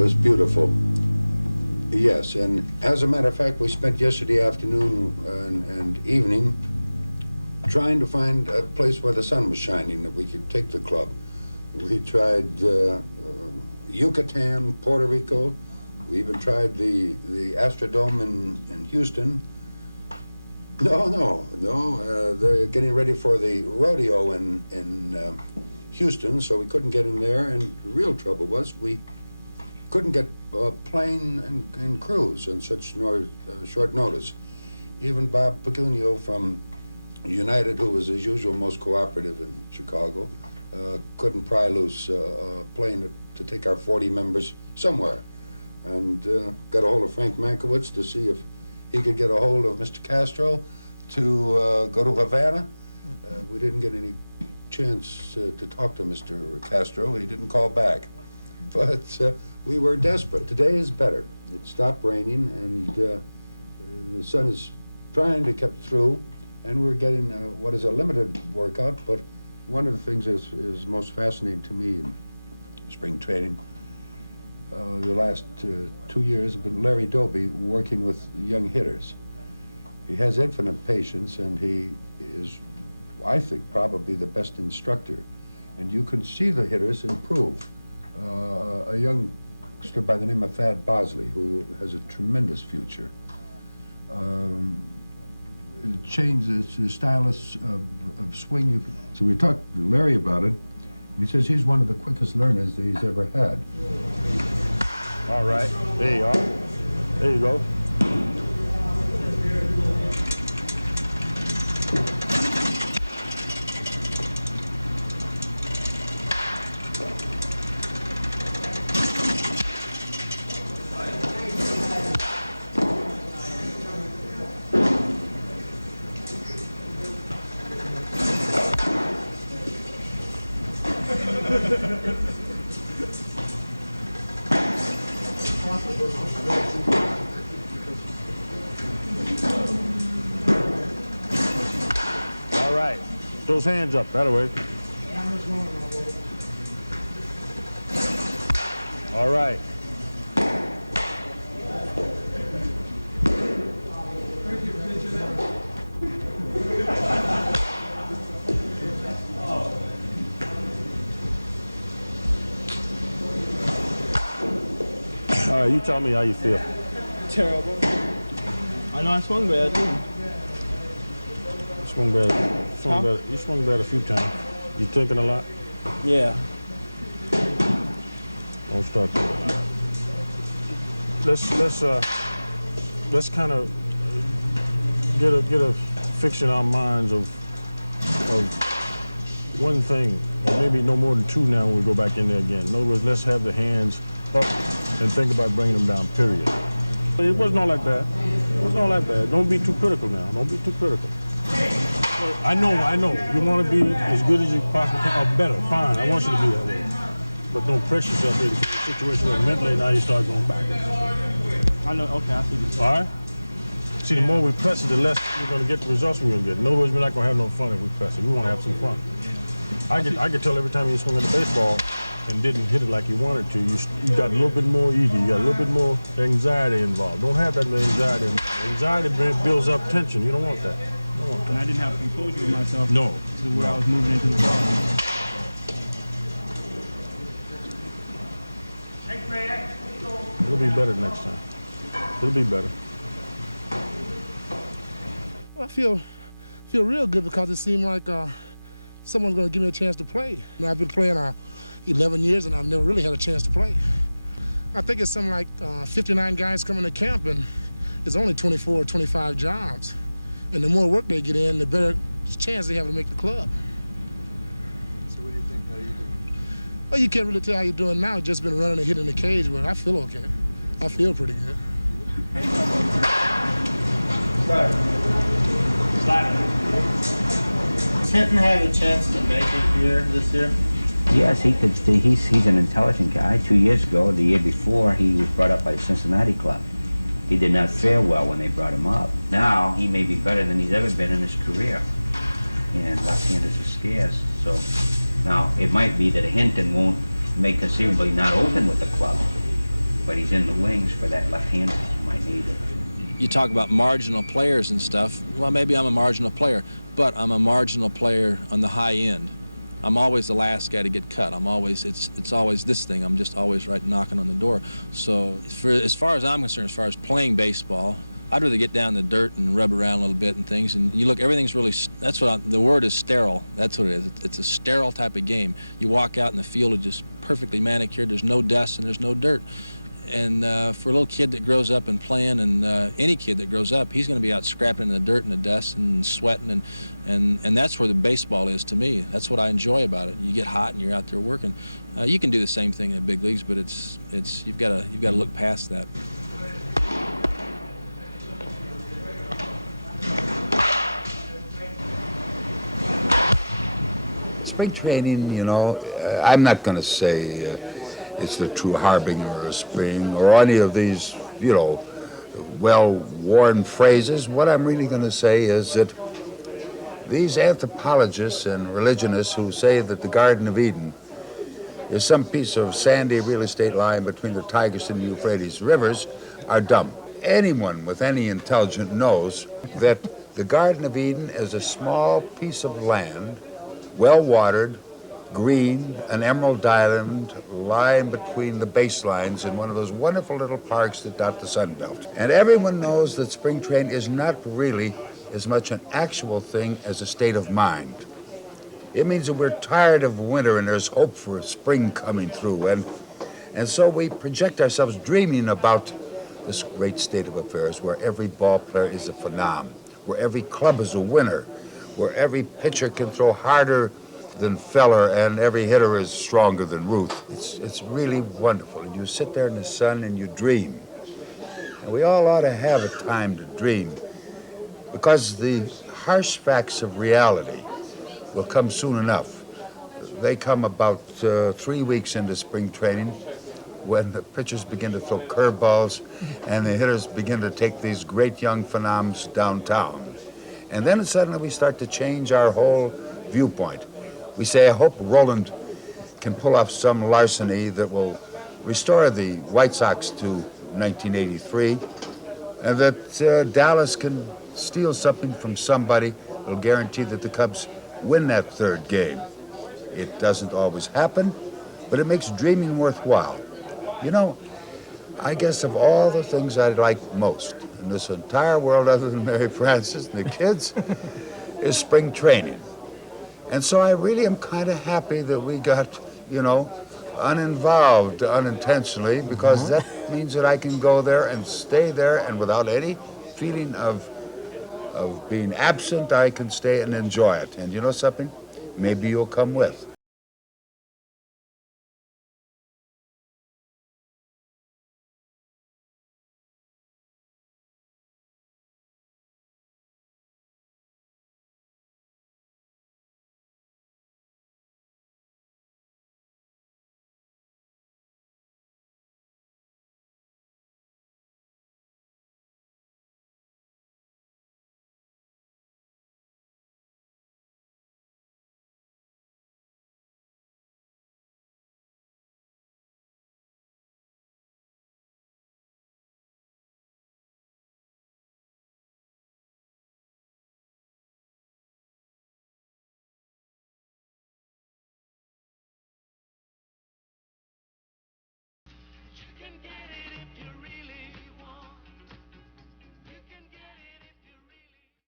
was beautiful. Yes, and as a matter of fact, we spent yesterday afternoon and evening trying to find a place where the sun was shining that we could take the club. We tried Yucatan, Puerto Rico. We even tried the Astrodome in Houston. No. They're getting ready for the rodeo in Houston, so we couldn't get in there. And the real trouble was we couldn't get a plane and crews on such short notice. Even Bob Pacunio from United, who was as usual most cooperative in Chicago, couldn't pry loose a plane to take our 40 members somewhere. And got a hold of Frank Mankiewicz to see if he could get a hold of Mr. Castro to go to Havana. We didn't get any chance to talk to Mr. Castro. He didn't call back. But we were desperate. Today is better. It stopped raining, and the sun is trying to get through, and we're getting what is a limited workout, but one of the things is most fascinating to me in spring training, the last 2 years have been Larry Doby working with young hitters. He has infinite patience, and he is, I think, probably the best instructor. And you can see the hitters improve. A youngster by the name of Thad Bosley, who has a tremendous future, changes the stylus of swing. So we talked to Larry about it. He says he's one of the quickest learners that he's ever had. All right, there you are. There you go. All right, those hands up, that way. All right. All right, you tell me how you feel. Terrible. I know I swung bad too. You swung bad. You swung bad a few times. You thinking a lot? Yeah. Don't start thinking a lot. Let's kind of get a fix in our minds of one thing, or maybe no more than two now when we go back in there again. In other words, let's have the hands up and think about bringing them down, period. It wasn't all that bad. It wasn't all that bad. Don't be too critical now. Don't be too critical. I know. You want to be as good as you possibly can, or better, fine. I want you to be that way. But don't press yourself into a situation where mentally now you start going backwards. I know, okay, I see this. All right? See, the more we press it, the less we're going to get the results we're going to get. In other words, we're not going to have no fun if we press it. We want to have some fun. I could tell every time you swing at the baseball and didn't hit it like you wanted to, you got a little bit more ego, you got a little bit more anxiety involved. Don't have that anxiety. Anxiety builds up tension. You don't want that. You don't want that. And I didn't have composure with myself. No. To where I was moving into the ball. It'll be better next time. It'll be better. Well, I feel real good because it seemed like someone's going to give me a chance to play. You know, I've been playing 11 years and I've never really had a chance to play. I think it's something like 59 guys coming to camp and there's only 24 or 25 jobs. And the more work they get in, the better chance they have to make the club. So what do you think? How are you doing? Well, you can't really tell how you're doing now. Just been running and hitting the cage, but I feel okay. I feel pretty good. Slider. Does Hinton have a chance to make it here this year? Yes, he could. He's an intelligent guy. 2 years ago, the year before, he was brought up by the Cincinnati club. He did not fare well when they brought him up. Now, he may be better than he's ever been in his career. And left-handers are scarce. So, now, it might be that Hinton won't may conceivably not open with the club. but he's in the wings for that left-hander who might need it. You talk about marginal players and stuff. Well, maybe I'm a marginal player, but I'm a marginal player on the high end. I'm always the last guy to get cut. It's always this thing. I'm just always right knocking on the door. So as far as I'm concerned, as far as playing baseball, I'd rather get down in the dirt and rub around a little bit and things. And you look, everything's really, the word is sterile. That's what it is. It's a sterile type of game. You walk out in the field, it's just perfectly manicured. There's no dust and there's no dirt. And for a little kid that grows up and playing, and any kid that grows up, he's going to be out scrapping in the dirt and the dust and sweating, and that's where the baseball is to me. That's what I enjoy about it. You get hot and you're out there working. You can do the same thing in the big leagues, but you've got to look past that. Spring training, you know, I'm not going to say it's the true harbinger of spring or any of these, you know, well-worn phrases. What I'm really going to say is that these anthropologists and religionists who say that the Garden of Eden is some piece of sandy real estate lying between the Tigris and the Euphrates rivers are dumb. Anyone with any intelligence knows that the Garden of Eden is a small piece of land, well-watered, green, an emerald island lying between the baselines in one of those wonderful little parks that dot the Sun Belt. And everyone knows that spring training is not really as much an actual thing as a state of mind. It means that we're tired of winter and there's hope for spring coming through. And so we project ourselves dreaming about this great state of affairs where every ball player is a phenom, where every club is a winner, where every pitcher can throw harder than Feller and every hitter is stronger than Ruth. It's really wonderful. And you sit there in the sun and you dream. And we all ought to have a time to dream because the harsh facts of reality will come soon enough. They come about 3 weeks into spring training when the pitchers begin to throw curveballs and the hitters begin to take these great young phenoms downtown. And then suddenly we start to change our whole viewpoint. We say, I hope Roland can pull off some larceny that will restore the White Sox to 1983, and that Dallas can steal something from somebody that will guarantee that the Cubs win that third game. It doesn't always happen, but it makes dreaming worthwhile. You know, I guess of all the things I like most in this entire world other than Mary Frances and the kids is spring training. And so I really am kind of happy that we got, you know, uninvolved unintentionally because that means that I can go there and stay there and without any feeling of being absent, I can stay and enjoy it. And you know something? Maybe you'll come with.